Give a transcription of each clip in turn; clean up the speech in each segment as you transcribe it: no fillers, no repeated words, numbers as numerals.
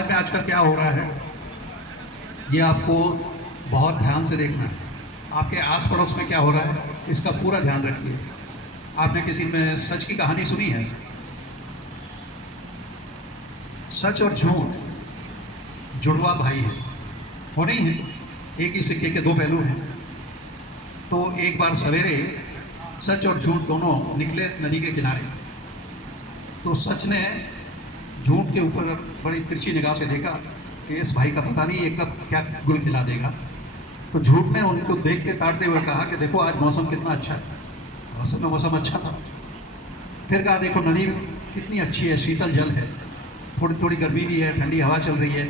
समाज में आजकल क्या हो रहा है, ये आपको बहुत ध्यान से देखना है। आपके आस पड़ोस में क्या हो रहा है, इसका पूरा ध्यान रखिए। आपने किसी में सच की कहानी सुनी है? सच और झूठ जुड़वा भाई है, हो नहीं है? एक ही सिक्के के दो पहलू हैं। तो एक बार सवेरे सच और झूठ दोनों निकले नदी के किनारे। तो सच ने झूठ के ऊपर बड़ी तिरछी निगाह से देखा कि इस भाई का पता नहीं एक कब क्या गुल खिला देगा। तो झूठ ने उनको देख के ताड़ते हुए कहा कि देखो आज मौसम कितना अच्छा है। मौसम में मौसम अच्छा था। फिर कहा देखो नदी कितनी अच्छी है, शीतल जल है, थोड़ी थोड़ी गर्मी भी है, ठंडी हवा चल रही है,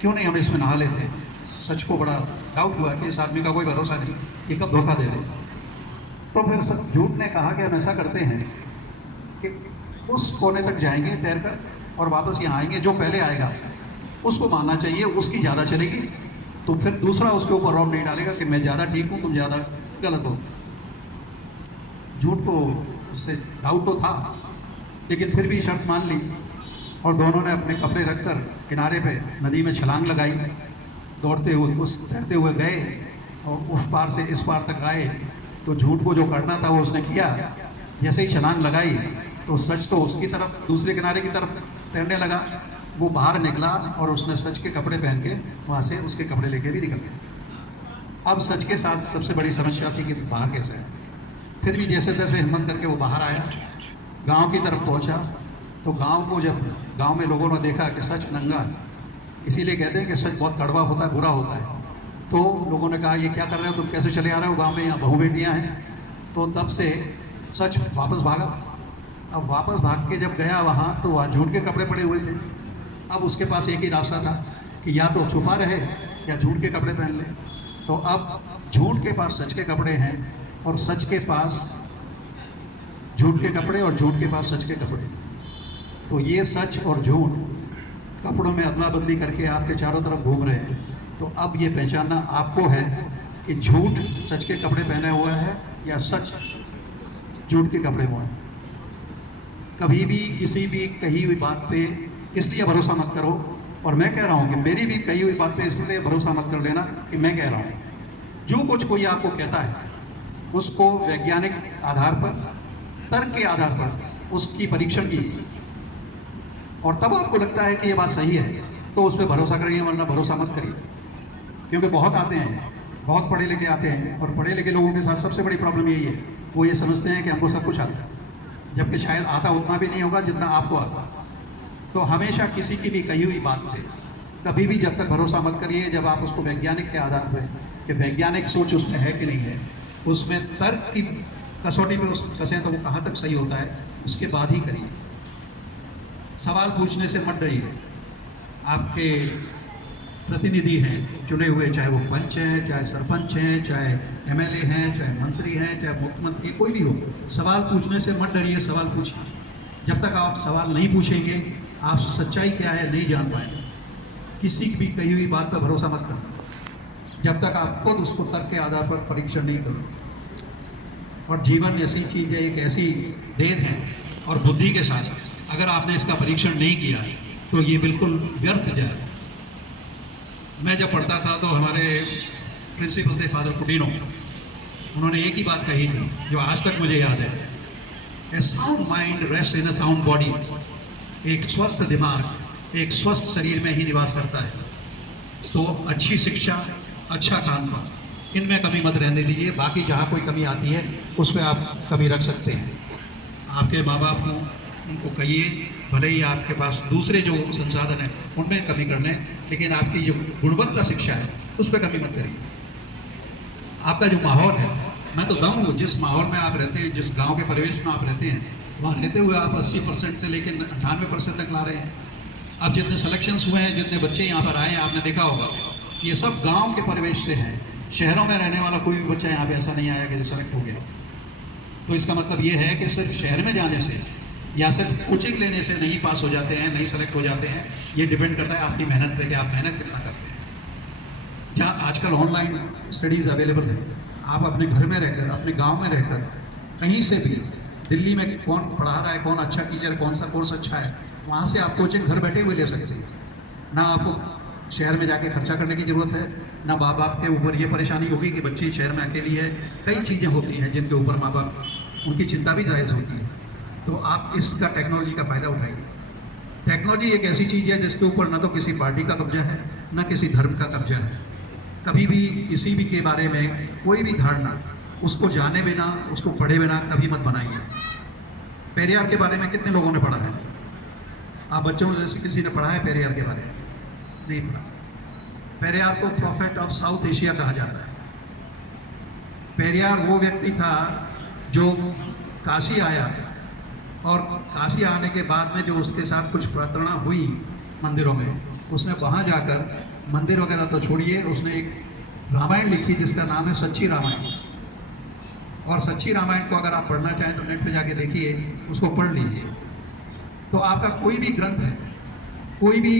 क्यों नहीं हम इसमें नहा लेते हैं। सच को बड़ा डाउट हुआ कि इस आदमी का कोई भरोसा नहीं, ये कब धोखा दे दे। तो फिर झूठ ने कहा कि हम ऐसा करते हैं कि उस कोने तक जाएंगे तैर कर और वापस यहाँ आएंगे, जो पहले आएगा उसको मानना चाहिए, उसकी ज़्यादा चलेगी, तो फिर दूसरा उसके ऊपर रौब नहीं डालेगा कि मैं ज़्यादा ठीक हूँ तुम ज़्यादा गलत हो। झूठ को उससे डाउट तो था, लेकिन फिर भी शर्त मान ली और दोनों ने अपने कपड़े रखकर किनारे पे नदी में छलांग लगाई। दौड़ते हुए उस तैरते हुए गए और उस पार से इस पार तक आए। तो झूठ को जो करना था वो उसने किया। जैसे ही छलांग लगाई तो सच तो उसकी तरफ दूसरे किनारे की तरफ तैरने लगा। वो बाहर निकला और उसने सच के कपड़े पहन के वहाँ से उसके कपड़े लेके भी निकल गया। अब सच के साथ सबसे बड़ी समस्या थी कि बाहर कैसे है। फिर भी जैसे तैसे हिम्मत करके वो बाहर आया, गांव की तरफ पहुंचा। तो गांव को जब गांव में लोगों ने देखा कि सच नंगा, इसीलिए कहते हैं कि सच बहुत कड़वा होता है, बुरा होता है। तो लोगों ने कहा ये क्या कर रहे हो तुम, कैसे चले आ रहे हो, गांव में यहाँ बहू बेटियाँ हैं। तो तब से सच वापस भागा। अब वापस भाग के जब गया वहाँ तो वहाँ झूठ के कपड़े पड़े हुए थे। अब उसके पास एक ही रास्ता था कि या तो छुपा रहे या झूठ के कपड़े पहन ले। तो अब झूठ के पास सच के कपड़े हैं और सच के पास झूठ के कपड़े और झूठ के पास सच के कपड़े। तो ये सच और झूठ कपड़ों में अदला बदली करके आपके चारों तरफ घूम रहे हैं। तो अब ये पहचानना आपको है कि झूठ सच के कपड़े पहने हुआ है या सच झूठ के कपड़े हुए हैं। कभी भी किसी भी कही हुई बात पे इसलिए भरोसा मत करो, और मैं कह रहा हूँ कि मेरी भी कही हुई बात पे इसलिए भरोसा मत कर लेना कि मैं कह रहा हूँ। जो कुछ कोई आपको कहता है उसको वैज्ञानिक आधार पर, तर्क के आधार पर उसकी परीक्षण कीजिए, और तब आपको लगता है कि ये बात सही है तो उस पर भरोसा करिए, वरना भरोसा मत करिए। क्योंकि बहुत आते हैं, बहुत पढ़े लिखे आते हैं, और पढ़े लिखे लोगों के साथ सबसे बड़ी प्रॉब्लम यही है, वो ये समझते हैं कि हमको सब कुछ आता है, जबकि शायद आता उतना भी नहीं होगा जितना आपको आता। तो हमेशा किसी की भी कही हुई बात पे कभी भी जब तक भरोसा मत करिए जब आप उसको वैज्ञानिक के आधार पर, कि वैज्ञानिक सोच उसमें है कि नहीं है, उसमें तर्क की कसौटी में उस कसें तो वो कहाँ तक सही होता है, उसके बाद ही करिए। सवाल पूछने से मत डरिए। आपके प्रतिनिधि हैं चुने हुए, चाहे वो पंच हैं, चाहे सरपंच हैं, चाहे एमएलए हैं, चाहे मंत्री हैं, चाहे मुख्यमंत्री, कोई भी हो, सवाल पूछने से मत डरिए, सवाल पूछिए। जब तक आप सवाल नहीं पूछेंगे आप सच्चाई क्या है नहीं जान पाएंगे। किसी की भी कही हुई बात पर भरोसा मत करना जब तक आप खुद उसको तर्क के आधार पर परीक्षण नहीं करो। और जीवन ऐसी चीज़ है, एक ऐसी देन है, और बुद्धि के साथ अगर आपने इसका परीक्षण नहीं किया तो ये बिल्कुल व्यर्थ जाए। मैं जब पढ़ता था तो हमारे प्रिंसिपल थे फादर कुटीनो, उन्होंने एक ही बात कही थी जो आज तक मुझे याद है, a sound mind rest in a sound body. एक स्वस्थ दिमाग एक स्वस्थ शरीर में ही निवास करता है। तो अच्छी शिक्षा, अच्छा खान पान, इनमें कमी मत रहने दीजिए। बाकी जहाँ कोई कमी आती है उस पर आप कमी रख सकते हैं। आपके माँ बाप को उनको कहिए, भले ही आपके पास दूसरे जो संसाधन हैं उनमें कमी करने, लेकिन आपकी जो गुणवत्ता शिक्षा है उस पर कमी मत करिए। आपका जो माहौल है, मैं तो बताऊँ जिस माहौल में आप रहते हैं, जिस गांव के परिवेश में आप रहते हैं, वहाँ रहते हुए आप 80% से लेकर 98% तक ला रहे हैं। अब जितने सिलेक्शंस हुए हैं, जितने बच्चे यहाँ पर आए हैं, आपने देखा होगा ये सब गांव के परिवेश से हैं। शहरों में रहने वाला कोई भी बच्चा यहाँ पे ऐसा नहीं आया कि जो सेलेक्ट हो गया। तो इसका मतलब ये है कि सिर्फ शहर में जाने से या सिर्फ कोचिंग लेने से नहीं पास हो जाते हैं, नहीं सेलेक्ट हो जाते हैं। ये डिपेंड करता है आपकी मेहनत पे कि आप मेहनत कितना करते हैं। जहाँ आजकल ऑनलाइन स्टडीज़ अवेलेबल है, आप अपने घर में रहकर, अपने गांव में रहकर, कहीं से भी, दिल्ली में कौन पढ़ा रहा है, कौन अच्छा टीचर है, कौन सा कोर्स अच्छा है, वहाँ से आप कोचिंग घर बैठे हुए ले सकते हैं। ना आपको शहर में जाके खर्चा करने की ज़रूरत है, ना माँ बाप के ऊपर ये परेशानी होगी कि बच्ची शहर में अकेली है। कई चीज़ें होती हैं जिनके ऊपर माँ बाप उनकी चिंता भी जायज़ होती है। तो आप इसका टेक्नोलॉजी का फ़ायदा उठाइए। टेक्नोलॉजी एक ऐसी चीज़ है जिसके ऊपर ना तो किसी पार्टी का कब्जा है, ना किसी धर्म का कब्जा है। कभी भी किसी भी के बारे में कोई भी धारणा उसको जाने बिना, उसको पढ़े बिना कभी मत बनाइए। पेरियार के बारे में कितने लोगों ने पढ़ा है? आप बच्चों में जैसे किसी ने पढ़ा है पेरियार के बारे में? नहीं पढ़ा। पेरियार को प्रॉफिट ऑफ साउथ एशिया कहा जाता है। पेरियार वो व्यक्ति था जो काशी आया और काशी आने के बाद में जो उसके साथ कुछ प्रताड़ना हुई मंदिरों में, उसने वहाँ जाकर मंदिर वगैरह तो छोड़िए, उसने एक रामायण लिखी जिसका नाम है सच्ची रामायण। और सच्ची रामायण को अगर आप पढ़ना चाहें तो नेट पे जाके देखिए, उसको पढ़ लीजिए। तो आपका कोई भी ग्रंथ है, कोई भी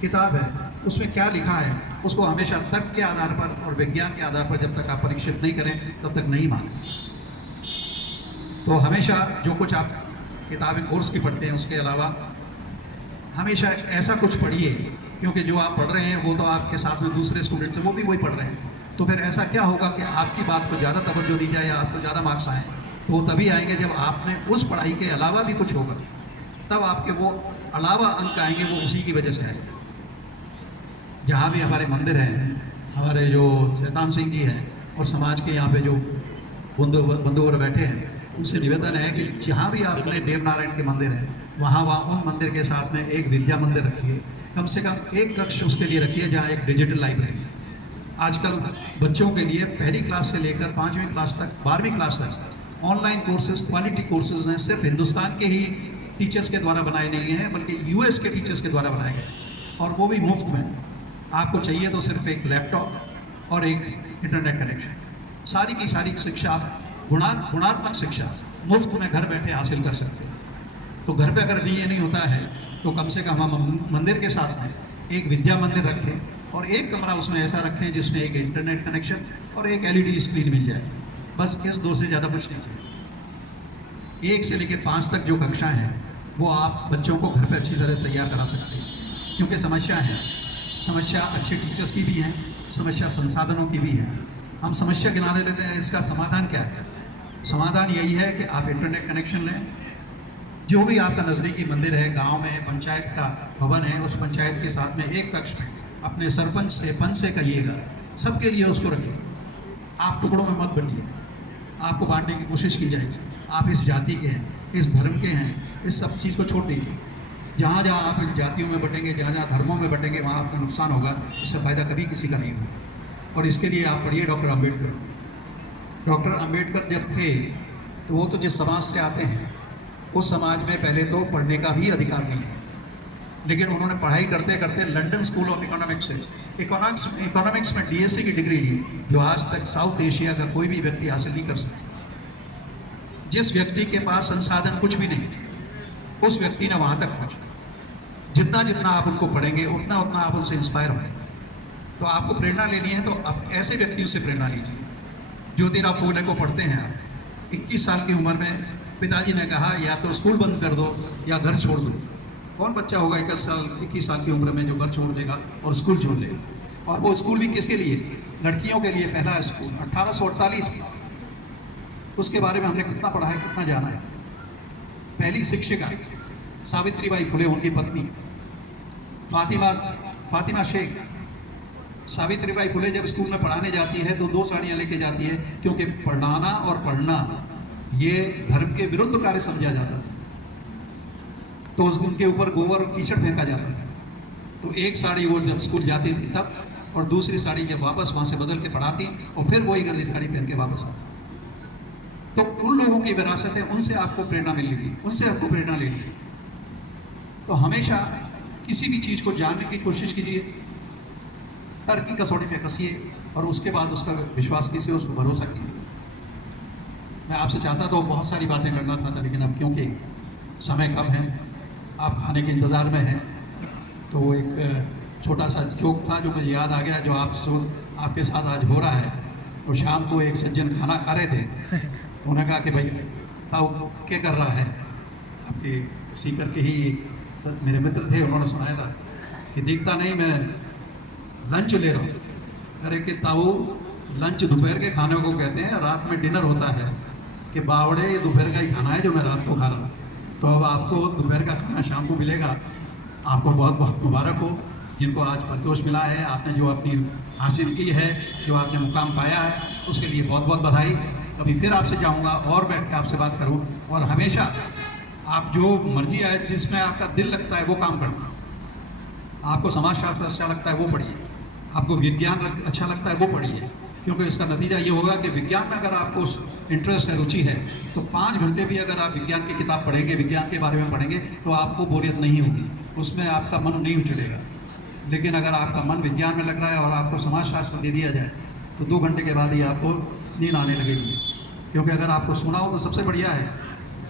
किताब है, उसमें क्या लिखा है उसको हमेशा तर्क के आधार पर और विज्ञान के आधार पर जब तक आप परीक्षित नहीं करें तब तक नहीं मानें। तो हमेशा जो कुछ आप किताबें कोर्स की पढ़ते हैं उसके अलावा हमेशा ऐसा कुछ पढ़िए, क्योंकि जो आप पढ़ रहे हैं वो तो आपके साथ में दूसरे स्टूडेंट्स हैं, वो भी वही पढ़ रहे हैं। तो फिर ऐसा क्या होगा कि आपकी बात को ज़्यादा तवज्जो दी जाए या आपको ज़्यादा मार्क्स आए, तो वो तभी आएंगे जब आपने उस पढ़ाई के अलावा भी कुछ होगा, तब आपके वो अलावा अंक आएंगे, वो उसी की वजह से आएंगे। जहाँ भी हमारे मंदिर हैं, हमारे जो शैतान सिंह जी हैं और समाज के यहाँ पे जो बंधुवर बैठे हैं, उनसे निवेदन है कि जहाँ भी आपने देवनारायण के मंदिर हैं वहाँ उन मंदिर के साथ में एक विद्या मंदिर रखिए, कम से कम एक कक्ष उसके लिए रखिए जहाँ एक डिजिटल लाइब्रेरी। आजकल बच्चों के लिए पहली क्लास से लेकर 5वीं क्लास तक, 12वीं क्लास तक ऑनलाइन कोर्सेज, क्वालिटी कोर्सेज हैं। सिर्फ हिंदुस्तान के ही टीचर्स के द्वारा बनाए नहीं हैं, बल्कि यूएस के टीचर्स के द्वारा बनाए गए, और वो भी मुफ्त में। आपको चाहिए तो सिर्फ एक लैपटॉप और एक इंटरनेट कनेक्शन, सारी की सारी शिक्षा, गुणात्मक शिक्षा मुफ्त में घर बैठे हासिल कर सकते हैं। तो घर पे अगर भी ये नहीं होता है तो कम से कम हम मंदिर के साथ में एक विद्या मंदिर रखें और एक कमरा उसमें ऐसा रखें जिसमें एक इंटरनेट कनेक्शन और एक एलईडी स्क्रीन मिल जाए। बस इस दो से ज़्यादा कुछ नहीं चाहिए। 1 से लेकर 5 तक जो कक्षाएं हैं वो आप बच्चों को घर पे अच्छी तरह तैयार करा सकते हैं, क्योंकि समस्या है, समस्या अच्छे टीचर्स की भी है, समस्या संसाधनों की भी है। हम समस्या गिनाने लेते हैं, इसका समाधान क्या है? समाधान यही है कि आप इंटरनेट कनेक्शन लें। जो भी आपका नज़दीकी मंदिर है, गांव में पंचायत का भवन है, उस पंचायत के साथ में एक कक्ष में अपने सरपंच से, पंच से कहिएगा, सबके लिए उसको रखिए। आप टुकड़ों में मत बनिए, आपको बांटने की कोशिश की जाएगी। आप इस जाति के हैं, इस धर्म के हैं, इस सब चीज़ को छोड़ दीजिए। जहाँ जहाँ आप इन जातियों में बटेंगे, जहाँ जहाँ धर्मों में बटेंगे, वहाँ आपका नुकसान होगा, इससे फ़ायदा कभी किसी का नहीं होगा। और इसके लिए आप पढ़िए डॉक्टर अम्बेडकर। डॉक्टर अम्बेडकर जब थे तो वो तो जिस समाज से आते हैं उस समाज में पहले तो पढ़ने का भी अधिकार नहीं है, लेकिन उन्होंने पढ़ाई करते करते लंदन स्कूल ऑफ इकोनॉमिक्स से इकोनॉमिक्स में डीएससी की डिग्री ली, जो आज तक साउथ एशिया का कोई भी व्यक्ति हासिल नहीं कर सकता। जिस व्यक्ति के पास संसाधन कुछ भी नहीं, उस व्यक्ति ने वहाँ तक पहुँचा। जितना जितना आप उनको पढ़ेंगे उतना उतना आप उनसे इंस्पायर होंगे। तो आपको प्रेरणा लेनी है तो आप ऐसे व्यक्तियों से प्रेरणा लीजिए। ज्योतिराव फूले को पढ़ते हैं आप, 21 साल की उम्र में पिताजी ने कहा या तो स्कूल बंद कर दो या घर छोड़ दो। कौन बच्चा होगा 21 साल की उम्र में जो घर छोड़ देगा और स्कूल छोड़ देगा? और वो स्कूल भी किसके लिए? लड़कियों के लिए पहला स्कूल 1848 में। उसके बारे में हमने कितना पढ़ा है, कितना जाना है। पहली शिक्षिका सावित्रीबाई फुले, उनकी पत्नी फातिमा शेख। सावित्रीबाई फुले जब स्कूल में पढ़ाने जाती है तो 2 साड़ियाँ लेके जाती है, क्योंकि पढ़ाना और पढ़ना ये धर्म के विरुद्ध कार्य समझा जाता था। तो उनके ऊपर गोबर और कीचड़ फेंका जाता था। तो एक साड़ी वो जब स्कूल जाती थी तब, और दूसरी साड़ी जब वापस वहाँ से बदल के पढ़ाती और फिर वही गंदी साड़ी पहन के वापस आती। तो उन लोगों की विरासत है, उनसे आपको प्रेरणा मिलेगी, उनसे आपको प्रेरणा लेनी है। तो हमेशा किसी भी चीज़ को जानने की कोशिश कीजिए, तर्क की कसौटी में कसिए और उसके बाद उसका विश्वास कीजिए, उसको भरोसा कीजिए। मैं आपसे चाहता तो बहुत सारी बातें करना था, लेकिन अब क्योंकि समय कम है, आप खाने के इंतज़ार में हैं, तो एक छोटा सा जोक था जो मुझे याद आ गया, जो आपके साथ आज हो रहा है। तो शाम को एक सज्जन खाना खा रहे थे, तो उन्होंने कहा कि भाई ताऊ क्या कर रहा है? आपके सीकर के ही मेरे मित्र थे, उन्होंने सुनाया था कि दिखता नहीं मैं लंच ले रहा हूँ। अरे कि ताऊ लंच दोपहर के खाने को कहते हैं, रात में डिनर होता है। कि बावड़े ये दोपहर का ही खाना है जो मैं रात को खा रहा हूँ। तो अब आपको दोपहर का खाना शाम को मिलेगा। आपको बहुत बहुत मुबारक हो जिनको आज परितोष मिला है, आपने जो अपनी हासिल की है, जो आपने मुकाम पाया है, उसके लिए बहुत बहुत बधाई। कभी फिर आपसे चाहूँगा और बैठ के आपसे बात करूँ, और हमेशा आप जो मर्जी है जिसमें आपका दिल लगता है वो काम करना। आपको समाजशास्त्र अच्छा लगता है वो पढ़िए, आपको विज्ञान अच्छा लगता है वो पढ़िए, क्योंकि इसका नतीजा ये होगा कि विज्ञान में अगर आपको इंटरेस्ट है, रुचि है, तो 5 घंटे भी अगर आप विज्ञान की किताब पढ़ेंगे, विज्ञान के बारे में पढ़ेंगे, तो आपको बोरियत नहीं होगी, उसमें आपका मन नहीं उछलेगा। लेकिन अगर आपका मन विज्ञान में लग रहा है और आपको समाजशास्त्र दे दिया जाए, तो 2 घंटे के बाद ही आपको नींद आने लगेगी। क्योंकि अगर आपको सुना हो तो सबसे बढ़िया है,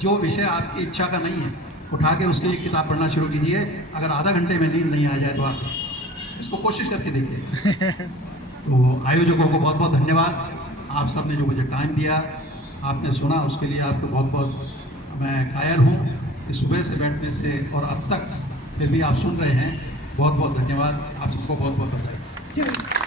जो विषय आपकी इच्छा का नहीं है उठा के उसकी एक किताब पढ़ना शुरू कीजिए। अगर आधा घंटे में नींद नहीं आ जाए तो आप इसको कोशिश करके देखिए। तो आयोजकों को बहुत बहुत धन्यवाद, आप सब ने जो मुझे टाइम दिया, आपने सुना, उसके लिए आपको बहुत बहुत मैं कायल हूँ कि सुबह से बैठने से और अब तक फिर भी आप सुन रहे हैं। बहुत बहुत धन्यवाद, आप सबको बहुत बहुत बधाई।